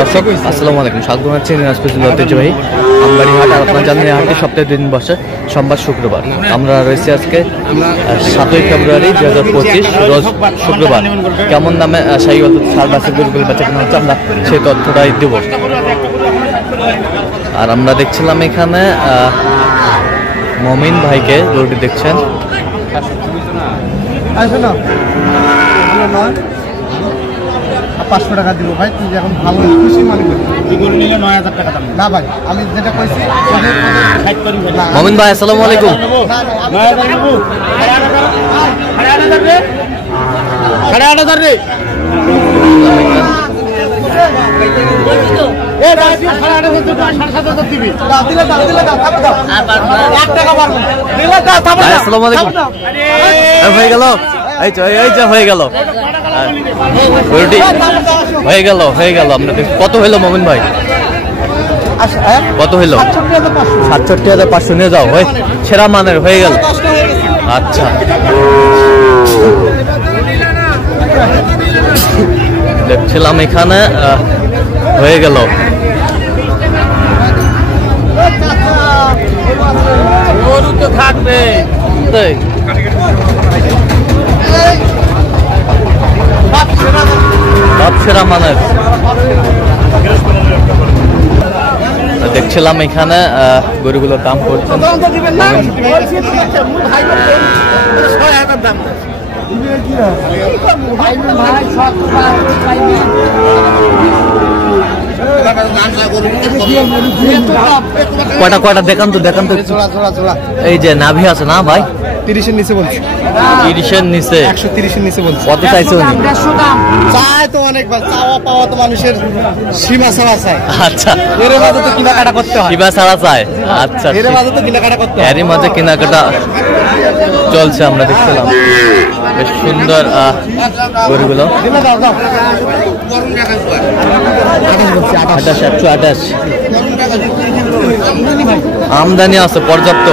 দর্শক আসসালামু আলাইকুম, স্বাগত জানাচ্ছি দিনাজপুর জেলার ঐতিহ্যবাহী আমবাড়ি হাট। আর আপনারা জানেন এই হাটটি সপ্তাহে 2 দিন বসে, সোমবার শুক্রবার। আমরা রয়েছি আজকে 7ই ফেব্রুয়ারি 2025 রোজ শুক্রবার। কেমন দামে শাহিওয়াল সার বাসের গরুগুলো বেচা কেনা হচ্ছে আমরা সেই তথ্যটাই দেব। আর আমরা দেখছিলাম এখানে মমিন ভাইকে, গরুটি দেখছেন। 500 টাকা দিব ভাই, তুই এখন ভালো খুশি মালিক নিলে 9000 টাকা দাম না ভাই, আমি যেটা কইছি। মমিন ভাই আসসালামু আলাইকুম। হয়ে গেল, হয়ে গেল, হয়ে গেল, হয়ে গেল। আমরা কত হইলো মমিন ভাই? কত হইলো? 67,500 নিয়ে যাও। সেরা মানের হয়ে গেল। আচ্ছা, দেখছিলাম এখানে হয়ে গেল। গরু তো থাকবে, সেরা মানের। দেখছিলাম এখানে গরুগুলোর দাম করছেন। কয়টা দেখান তো, দেখান তো। এই যে নাভি আছে না ভাই? 30-এর নিচে বলছি। 30-এর নিচে? 130-এর নিচে বলছি। কত চাইছে উনি? চায় তো অনেক, চাওয়া পাওয়া তো মানুষের সীমা ছাড়া চায়। আচ্ছা, এর মাঝে তো কেনাকাটা করতে হয়। সীমা ছাড়া চায়। আচ্ছা, এর মাঝে তো কেনাকাটা করতে হয়। এরই মাঝে কেনাকাটা চলছে। আমরা দেখছিলাম বেশ সুন্দর গরুগুলো। 128। আমদানি আছে পর্যাপ্ত।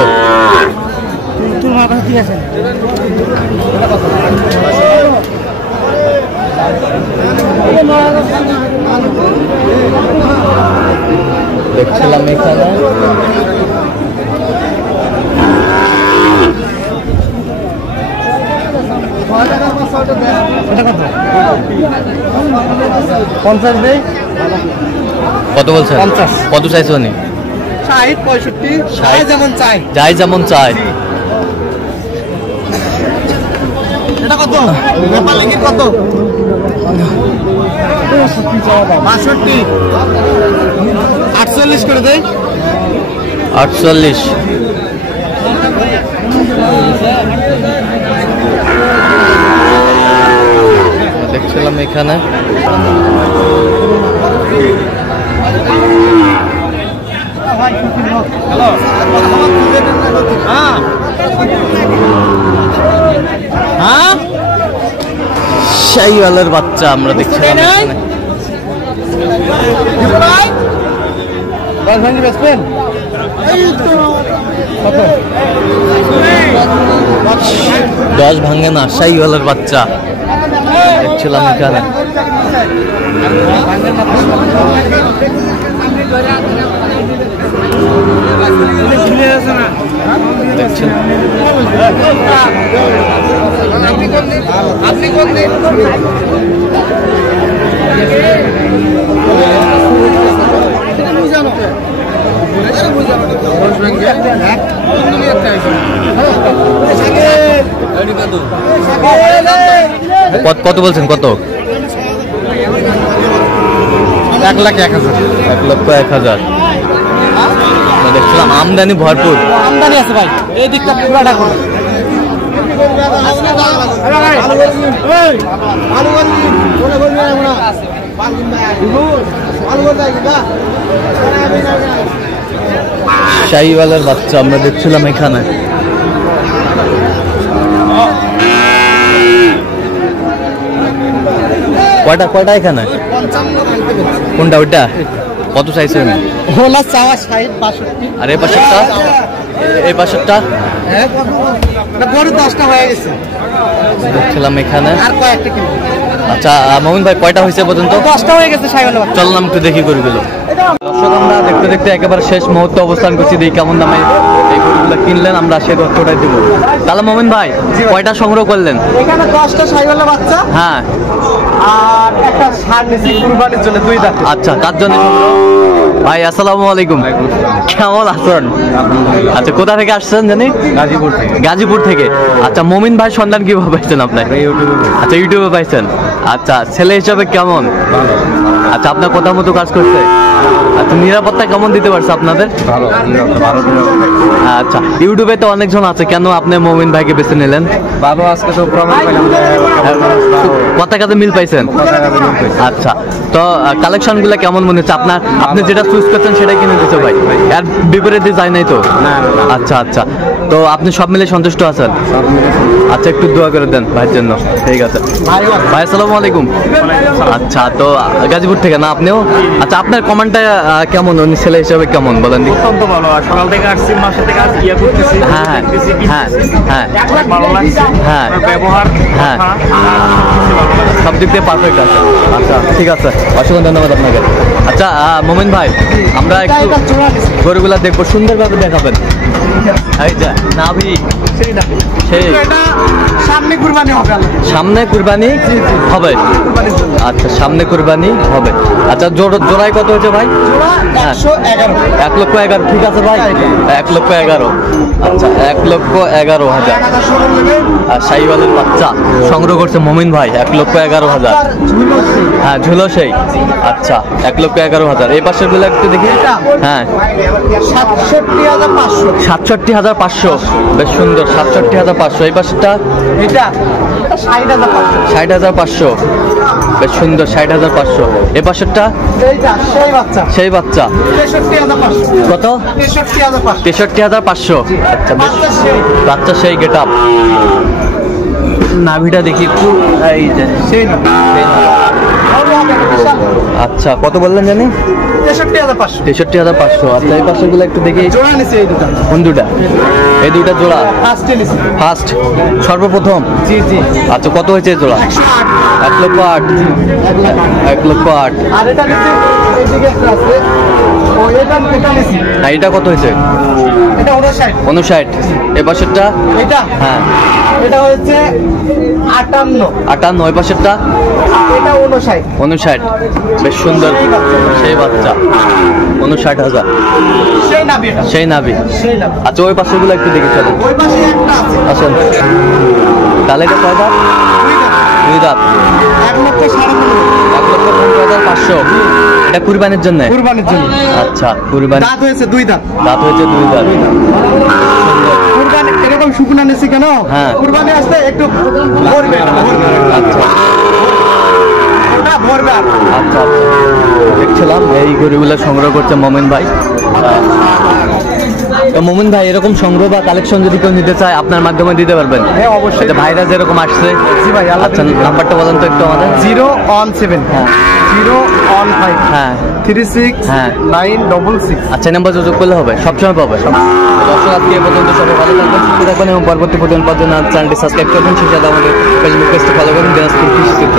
দেখছিলাম এখানে কত বলছেন? 50। কত চাইছে উনি? 60, 65, যেমন চাই, যাই যেমন চাই। এটা কত? নেপালি কি কত? 62, 48 করে দেয়। 48। দেখছিলাম এখানে শাহিওয়ালের বাচ্চা আমরা দেখছিলাম এখানে। 10 ভাঙে না, শাহিওয়ালের বাচ্চা দেখছিলাম এখানে। কত বলছেন? কত? 1,01,000। 1,01,000। দেখছিলাম আমদানি ভরপুর। আমদানি আছে ভাই, এই দিকটা পুরাটা করে। শাহিওয়ালের বাচ্চা আমরা দেখছিলাম এখানে। কয়টা এখানে? কোনটা ওইটা? কত চাইছে উনি? ওলা চাওয়া 60-62। আর এই পাশেরটা? এই পাশেরটা? হ্যাঁ, গরু 10টা হয়ে গেছে। দেখছিলাম এখানে। আর কয়েকটা কিনবো। আচ্ছা মোমিন ভাই কয়টা হয়েছে পর্যন্ত? 10টা হয়ে গেছে ছাগলের বাচ্চা। চলুন আমি একটু দেখি গরুগুলো। দর্শক আমরা দেখতে দেখতে একেবারে শেষ মুহূর্তে অবস্থান করছি, দেখি কেমন দামে এই গরুগুলো কিনলেন, আমরা সেই তথ্যটাই দিব। তাহলে মোমিন ভাই কয়টা সংগ্রহ করলেন? এখানে 10টা ছাগলের বাচ্চা হ্যাঁ, আর একটা ষাঁড় নিছি কুরবানির জন্য 2 দাঁত। আচ্ছা তার জন্য সংগ্রহ। ভাই আসসালামু আলাইকুম, কেমন আছেন? আচ্ছা কোথা থেকে আসছেন জানি? গাজীপুর থেকে। গাজীপুর থেকে। আচ্ছা মোমিন ভাই সন্ধান কিভাবে পাইছেন আপনি? আচ্ছা ইউটিউবে পাইছেন। আচ্ছা ছেলে হিসাবে কেমন? আচ্ছা আপনার কথা মতো কাজ করছে? আচ্ছা নিরাপত্তা কেমন দিতে পারছে আপনাদের? ভালো। আচ্ছা ইউটিউবে তো অনেকজন আছে, কেন আপনি মোমিন ভাইকে বেছে নিলেন? ভালো, আজকে তো প্রমাণ পেলাম যে কথা কাজে মিল পাইছেন? আচ্ছা তো কালেকশন গুলা কেমন মনে হচ্ছে আপনার? আপনি যেটা চুজ করছেন সেটাই কিনে দিতে ভাই, এর বিপরীতে যায় নাই তো? আচ্ছা আচ্ছা, তো আপনি সব মিলে সন্তুষ্ট আছেন? আচ্ছা একটু দোয়া করে দেন ভাইয়ের জন্য। ঠিক আছে ভাই, আসসালামু আলাইকুম। আচ্ছা তো গাজীপুর থেকে না আপনিও? আচ্ছা আপনার কমেন্টটা কেমন, উনি ছেলে হিসেবে কেমন বলেন? অত্যন্ত ভালো। আর সকাল থেকে আসছি, মাসের থেকে আসছি, ইয়া করতেছি, হ্যাঁ হ্যাঁ হ্যাঁ ভালো লাগছে। হ্যাঁ ব্যবহার, হ্যাঁ কথা, সব দিক দিয়ে পারফেক্ট আছে। আচ্ছা ঠিক আছে, অসংখ্য ধন্যবাদ আপনাকে। আচ্ছা মোমিন ভাই আমরা একটু গরুগুলা দেখবো, সুন্দরভাবে দেখাবেন। এই যে নাভি, সেই সামনে কুরবানি হবে। সামনে কুরবানি হবে। আচ্ছা সামনে কুরবানি হবে। আচ্ছা জোড়ায় কত হয়েছে ভাই? হ্যাঁ 1,11,000। ঠিক আছে ভাই, 1,11,000। আচ্ছা 1,11,000। আর শাহিওয়ালের বাচ্চা সংগ্রহ করছে মোমিন ভাই 1,11,000। হ্যাঁ ঝুলো সেই। আচ্ছা 1,11,000। এই পাশের গুলো একটু দেখি। হ্যাঁ 67,500। বেশ সুন্দর, 67,500। এই পাশেরটা এটা 60,500। বেশ সুন্দর, 60,500। এ পাশেরটা এইটা সেই বাচ্চা। সেই বাচ্চা 63,500। কত? 63,500। 63,500। আচ্ছা বেশ বাচ্চা সেই গেট আপ। নাভিটা দেখি একটু। এই যে সেই না। আচ্ছা কত বললেন জানি? 63,500। 63,500। আচ্ছা এই পাশেগুলো একটু দেখি। জোড়া নিছি এই দুটো। কোন দুটা? এই দুইটা জোড়া ফার্স্টে নিছি। ফার্স্ট, সর্বপ্রথম। জি জি। আচ্ছা কত হয়েছে জোড়া? 1,08,000। 1,08,000। আর এটা নিছি এইদিকে একটা আছে। ও এটা নিছি। না এটা কত হয়েছে? এটা 59। 59। এ পাশেরটা? এটা হ্যাঁ এটা হচ্ছে 58। 58। ওই পাশেরটা? এটা 59। 59। বেশ সুন্দর সেই বাচ্চা, 59,000। সেই নাবি এটা। সেই নাভি। সেই নাবি। আচ্ছা ওই পাশেগুলো একটু দেখি চলো। ওই পাশে একটা আছে। আসেন। তাহলে এটা কয় দাঁত? 2 দাঁত। 1,15,500। এটা কুরবানির জন্য? কুরবানির জন্য। আচ্ছা কুরবানি। দাঁত হয়েছে 2 দাঁত। দাঁত হয়েছে 2 দাঁত। সুন্দর। কুরবানি এরকম শুকনা নিছি কেন? হ্যাঁ। কুরবানি আসতে একটু ভরবে। আচ্ছা ওটা ভরবে। আচ্ছা দেখছিলাম এই গরুগুলো সংগ্রহ করছে মোমিন ভাই। তো মোমিন ভাই এরকম সংগ্রহ বা কালেকশন যদি কেউ নিতে চায় আপনার মাধ্যমে দিতে পারবেন? হ্যাঁ অবশ্যই। এটা ভাইরা যেরকম আসছে। জি ভাই। আচ্ছা নাম্বারটা বলেন তো একটু আমাদের। 017 হ্যাঁ 015 হ্যাঁ 36 হ্যাঁ। 966। আচ্ছা এই নাম্বার যোগাযোগ করলে হবে, সবসময় পাবে। দর্শক আজকে এ পর্যন্ত সবাই ভালো থাকবেন, সুস্থ থাকবেন এবং পরবর্তী পর্যন্ত চ্যানেলটি সাবস্ক্রাইব করবেন। সেই সাথে আমাদের ফেসবুক পেজটি ফলো করুন। দিনাজপুর কৃষি চিত্র।